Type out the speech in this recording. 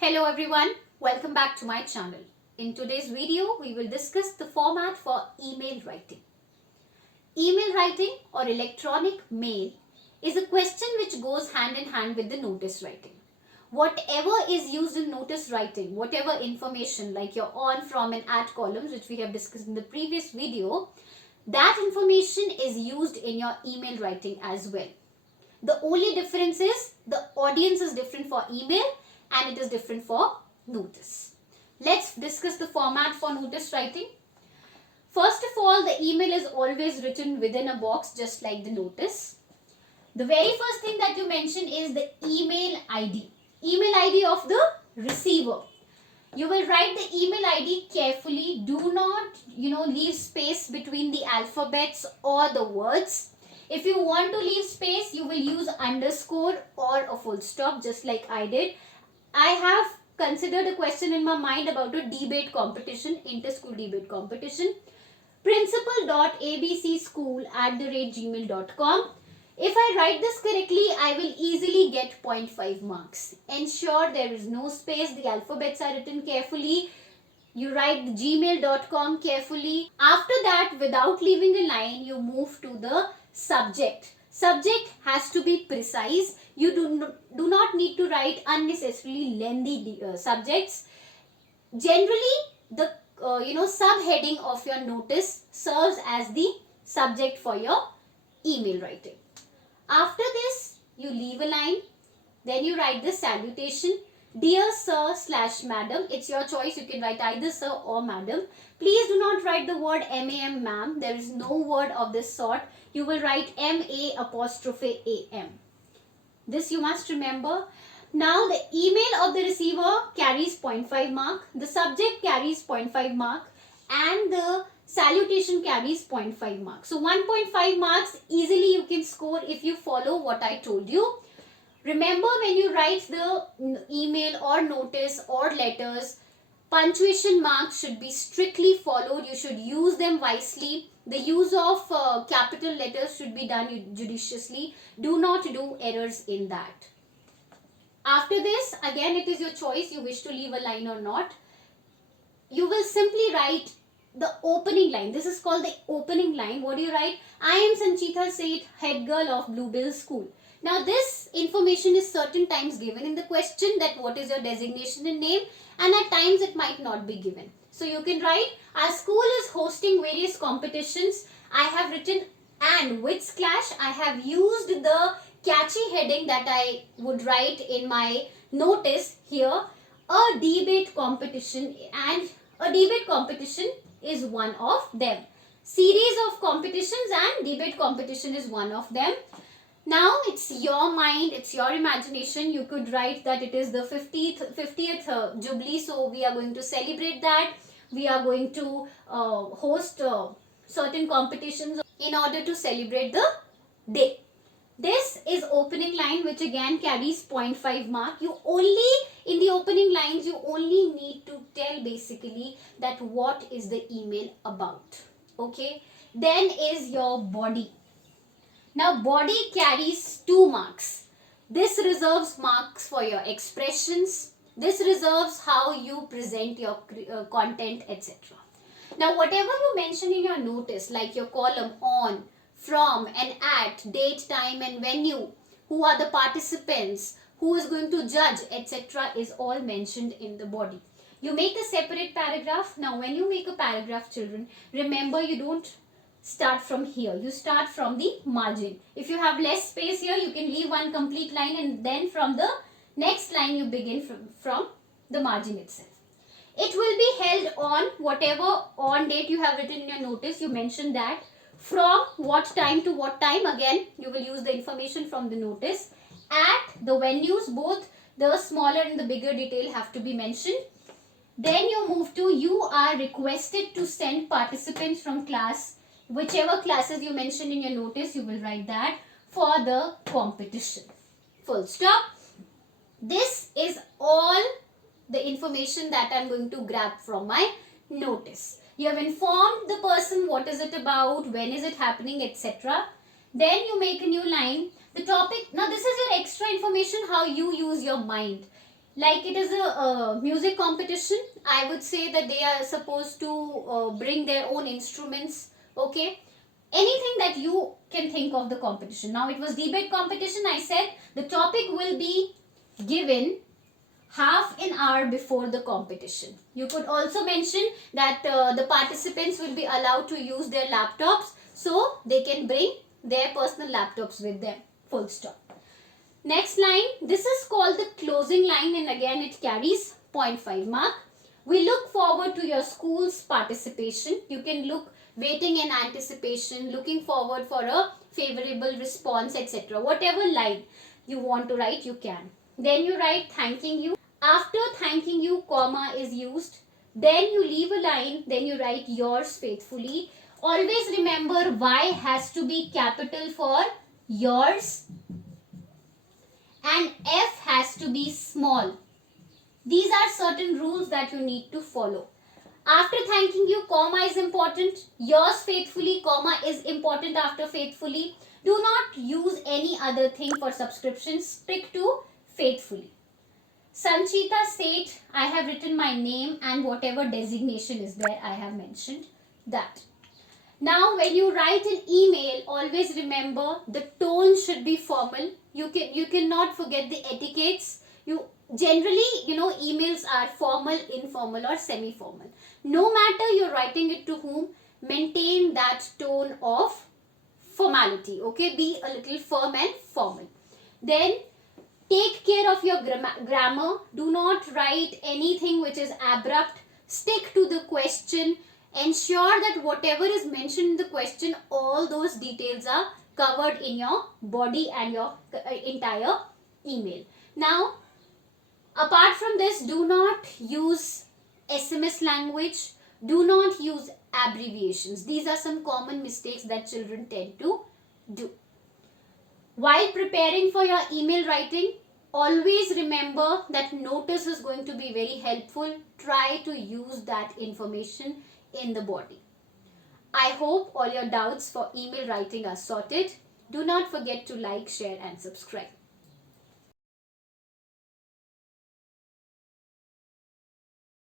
Hello everyone, welcome back to my channel. In today's video, we will discuss the format for email writing. Email writing or electronic mail is a question which goes hand in hand with the notice writing. Whatever is used in notice writing, whatever information like your on, from and at columns which we have discussed in the previous video, that information is used in your email writing as well. The only difference is the audience is different for email and it is different for notice. Let's discuss the format for notice writing. First of all, the email is always written within a box just like the notice. The very first thing that you mention is the email ID. Email ID of the receiver. You will write the email ID carefully. Do not, leave space between the alphabets or the words. If you want to leave space, you will use underscore or a full stop just like I did. I have considered a question in my mind about a debate competition, inter-school debate competition. principal.abcschool@gmail.com. If I write this correctly, I will easily get 0.5 marks. Ensure there is no space, the alphabets are written carefully. You write the gmail.com carefully. After that, without leaving a line, you move to the subject. Subject has to be precise. You do not need to write unnecessarily lengthy subjects. Generally, the subheading of your notice serves as the subject for your email writing. After this, you leave a line. Then you write the salutation. Dear sir / madam. It's your choice. You can write either sir or madam. Please do not write the word ma'am, ma'am. There is no word of this sort. You will write ma''am. This you must remember. Now the email of the receiver carries 0.5 mark. The subject carries 0.5 mark. And the salutation carries 0.5 mark. So 1.5 marks easily you can score if you follow what I told you. Remember, when you write the email or notice or letters, punctuation marks should be strictly followed. You should use them wisely. The use of capital letters should be done judiciously. Do not do errors in that. After this, again it is your choice. You wish to leave a line or not. You will simply write the opening line. This is called the opening line. What do you write? I am Sanchita Seth, head girl of Bluebell School. Now this information is certain times given in the question, that what is your designation and name, and at times it might not be given. So you can write, our school is hosting various competitions. I have written and with slash. I have used the catchy heading that I would write in my notice here. A debate competition, and a debate competition is one of them. Series of competitions and debate competition is one of them. Now it's your mind, it's your imagination. You could write that it is the 50th Jubilee, so we are going to celebrate that. We are going to host certain competitions in order to celebrate the day. This is opening line, which again carries 0.5 mark. You only, in the opening lines, you only need to tell basically that what is the email about. Okay. Then is your body. Now body carries 2 marks. This reserves marks for your expressions. This reserves how you present your content, etc. Now whatever you mention in your notice, like your column on, from and at, date, time and venue, who are the participants, who is going to judge, etc. is all mentioned in the body. You make a separate paragraph. Now when you make a paragraph, children, remember you don't start from here. You start from the margin. If you have less space here, you can leave one complete line, and then from the next line you begin from the margin itself. It will be held on whatever on date you have written in your notice. You mention that. From what time to what time, again you will use the information from the notice. At the venues, both the smaller and the bigger detail have to be mentioned. Then you move to, you are requested to send participants from class. Whichever classes you mention in your notice, you will write that, for the competition. Full stop. This is all the information that I am going to grab from my notice. You have informed the person what is it about, when is it happening, etc. Then you make a new line. The topic, now this is your extra information, how you use your mind. Like it is a music competition, I would say that they are supposed to bring their own instruments. Okay, anything that you can think of the competition. Now it was debate competition. I said the topic will be given half an hour before the competition. You could also mention that the participants will be allowed to use their laptops, so they can bring their personal laptops with them. Full stop. Next line, this is called the closing line, and again it carries 0.5 mark. We look forward to your school's participation. You can look waiting in anticipation, looking forward for a favorable response, etc. Whatever line you want to write, you can. Then you write thanking you. After thanking you, comma is used. Then you leave a line, then you write yours faithfully. Always remember Y has to be capital for yours and F has to be small. These are certain rules that you need to follow. After thanking you, comma is important. Yours faithfully, comma is important after faithfully. Do not use any other thing for subscription. Stick to faithfully. Sanchita said, I have written my name and whatever designation is there, I have mentioned that. Now, when you write an email, always remember the tone should be formal. You cannot forget the etiquettes. You generally, emails are formal, informal, or semi-formal. No matter you're writing it to whom, maintain that tone of formality. Okay, be a little firm and formal. Then take care of your grammar. Do not write anything which is abrupt. Stick to the question. Ensure that whatever is mentioned in the question, all those details are covered in your body and your entire email. Now, apart from this, do not use SMS language. Do not use abbreviations. These are some common mistakes that children tend to do. While preparing for your email writing, always remember that notice is going to be very helpful. Try to use that information in the body. I hope all your doubts for email writing are sorted. Do not forget to like, share and subscribe.